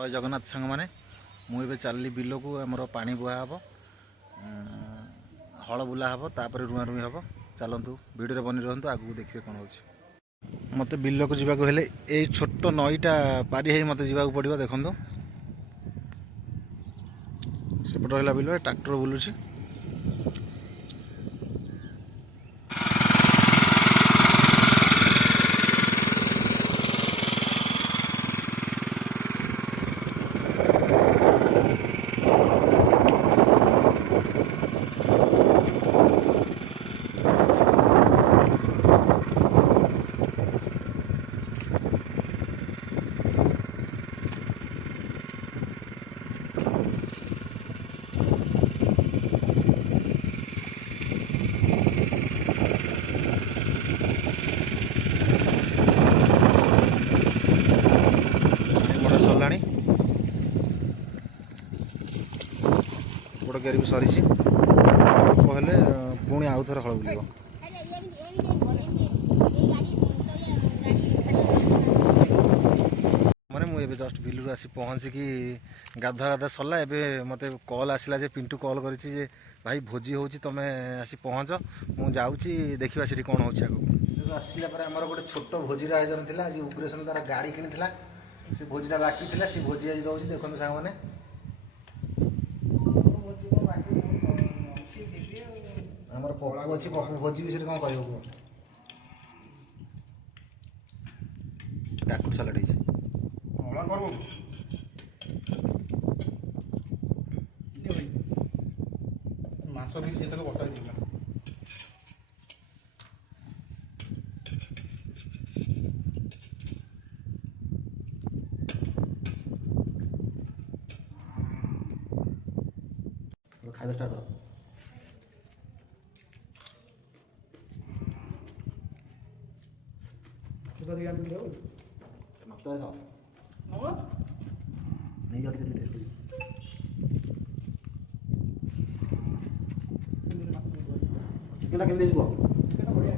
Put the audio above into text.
जय जगन्नाथ सांग मैंने मुझे चलली बिल को आमर पानी बुआ हम हल बुला हम तापर रुआ रुई हम चलतु भिडियो बनी रुहतु आगू देखिए कौन हो मत बिल को जावाक हेले ये छोट नईटा पारी है मत जावाक पड़ो देखो सेपट रहा बिल ट्रैक्टर बुलूची बड़ गेरी भी सरी कहले पुणी आउ थे हल बुल मैंने मुझे जस्ट बिलू आसी पहुँचिकी गाधा गाधा सरला एवं मत कल आसला पिंटू कल कर भाई भोजी हो तुम आसी पहुँच मुझे जाऊँगी देखा सी कौन हो आसला आमर गोटे छोट भोजीर आयोजन थी आज उग्रेसन तार गाड़ी कि से भोजीटा बाकी थी सी भोजी आज दौर देखते सांग मैंने आमर पपू अच्छी पपू भोजी विषय कौन कह काकुड़ सालाड मास भी जेतक कटा दिला खाଇବା ଷ୍ଟାର୍ଟ तो यार तुम ମଟର ଖାଅ नवा ନେଇ ଯାଅ ଟିକେ ଟେଷ୍ଟ ଚିକେନଟା କେମିତି ଯିବ